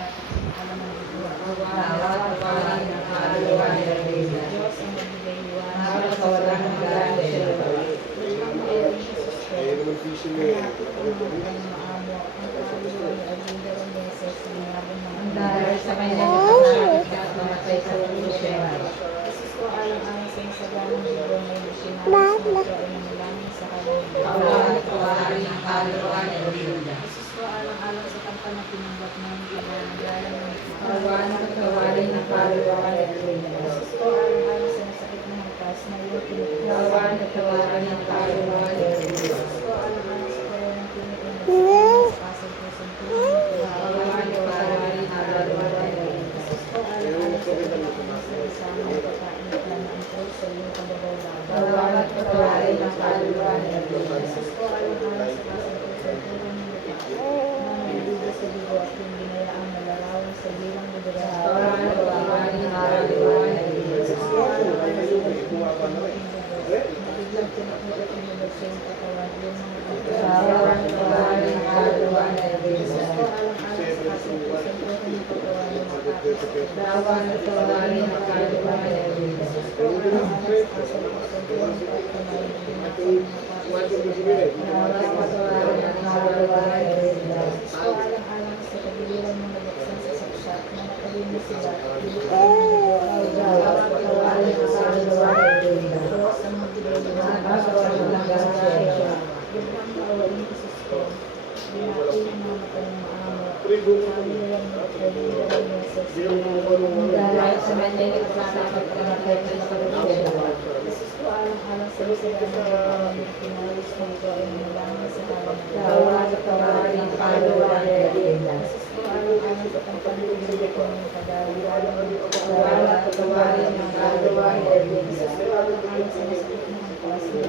dapat ng kaalaman ng Diyos. Nakakatawanan ng kaluluwa ni Ardila. Diyos ang magbigay liwanag. Nakakawalan ng gala siya na balik. Ang Panginoon Jesus Christ, malapit ang mga kanyang maamo, ang kaluluwa ni Ardila Romeses, sinabing mga Ang dahil sa kanya nakasakit ka at mamatay sa krusyan. Jesus ko alang-alang sa masaganang libro na isinabing sa ito ay nanalangin sa kanyang Kawalan at kawalan ng kaluluwa ni Ardila. Jesus ko alang-alang sa tampal na pinanggap ng paglalanggalan ng Kawalan at kawalan ng kaluluwa ni Ardila. Jesus ko alang-alang sa masakit na hampas na iyong pinagkas. Kawalan at kawalan ng kaluluwa ni Ardila. Jesus ko alang-alang sa kaya ng pinagkas sa kasal-kusang Kawalan at kawalan ng kaluluwa ni Ardila. Jesus ko alang-alang sa pagkakakas na isama ng pagkain at ang Diyos sa iyong kababaw-babaw. Kawalan at kawalan ng kaluluwa ni Ardila. Jesus ko alang-alang sa kasal-kusang tulong ng lupa na naliligas sa dugo at yung binayaang nalarawan sa bilang liberal. Kawalan at kawalan ng kaluluwa ni Ardila. Jesus ko alang-alang sa pagkakakas nabiglang pinakmulat ng lugar yung katawan yung mga Kawalan at kawalan ng kaluluwa ni Ardila. Jesus ko alang-alang sa kasal-kusang tulong ng katawan yung makapit sa Kawalan at kawalan ng kaluluwa ni Ardila. Jesus ko alang-alang sa kasal-kusang tulong ng katawan yung binasa ng makapit sa Kawalan at kawalan ng kaluluwa ni Ardila. Jesus ko alang-alang sa kabiliran ng nabuksan sa saksat na nakalinis sila at bilugan ng dugo at Kawalan at kawalan ng kaluluwa ni Ardila. Diyos ang magbigay liwanag. Nakakawalan ng gala siya. Biglang maawain ni Jesus ko, binati ng mga mata ng maamo, kaliwan ng kaliwan ng Jesus. Dahil sa kanya nakasakit ka at mamatay sa krusyan. Jesus ko alang-alang sa lisagan ng katawan ng pinalis ng ito ay manalangin sa kawan ng Kawalan at kawalan ng kaluluwa ni Ardila. Jesus ko alang-alang sa pagpapalibig ko ng kadawiran ng Kawalan at kawalan ng kaluluwa ni Ardila. Jesus ko alang-alang sa masakit ng hampas na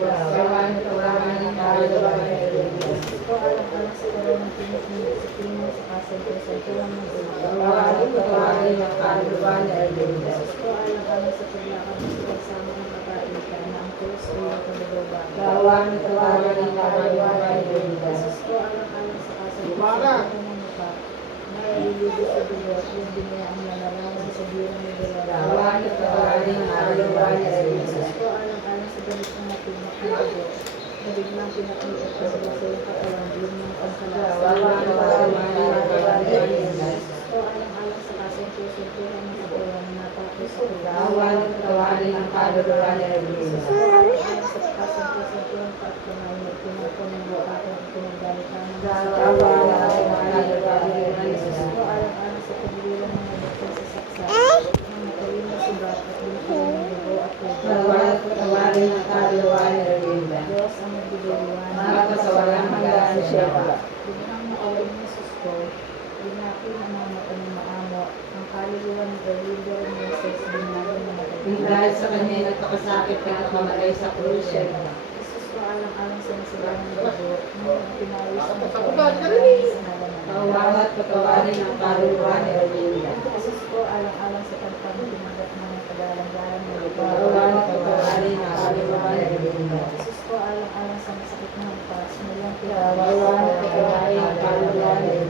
Kawalan at kawalan ng kaluluwa ni Ardila. Jesus ko alang-alang sa karoon ng disiplina sa kasal-kusal tulang ng ulo. Kawalan at kawalan ng kaluluwa ni Ardila. Jesus ko alang-alang sa paglakad ng pagsama ng kapaitan na ang Diyos ay iyong kababaw. Kawalan at kawalan ng kaluluwa ni Ardila. Jesus ko alang-alang sa kasal-kusal tulang ng mukha na ililibig sa dugo at yung binayaang lalarawan sa birang ng dalawa. Kawalan at kawalan ng kaluluwa ni Ardila. Jesus ko alang-alang sa galit ng matibak ng dugo na biglang pinakliit sa sa iyong katawan din ng pagkalas. Kawalan at kawalan ng kaluluwa ni Ardila. Jesus ko alang-alang sa kasal-kusal tulang ng katawan na natapos sa dugo. Kawalan at kawalan ng kaluluwa ni Ardila. Alang sa kasal-kusal tulang pagkamain at pinapon ng bukatan at pinagdalitan ng Kawalan at kaluluwa ni Jesus Ardila. ko alang-alang sa paglilan ng nabuksan sa saksa ng matalim na sugat at binakalan ng dugo at tubig. Kawalan at kawalan ng kaluluwa ni Ardila. Diyos ang magbigay liwanag. Nakakasawalang hanggan siya. Biglang maaway ng Jesus ko, binati ng mga mata ng maamo, ang kaluluwa ng Ardila ng Jesus, binago ng matalim. Dahil sa kanya nagpakasakit ka at mamatay sa krusyan. Jesus ko alang-alang sa nasilang ng dugo, nung pinawis ang katawan ng sa halaman. Kawalan at kawalan ng kaluluwa ni Ardila. Jesus ko alang-alang sa pagpang pinagkat ng pag-alanggalan ng lupa. Kawalan at kawalan ng kaluluwa ni Ardila. Jesus ko alang-alang sa masakit na hampas na iyong Kawalan at kawalan ng kaluluwa ni Ardila.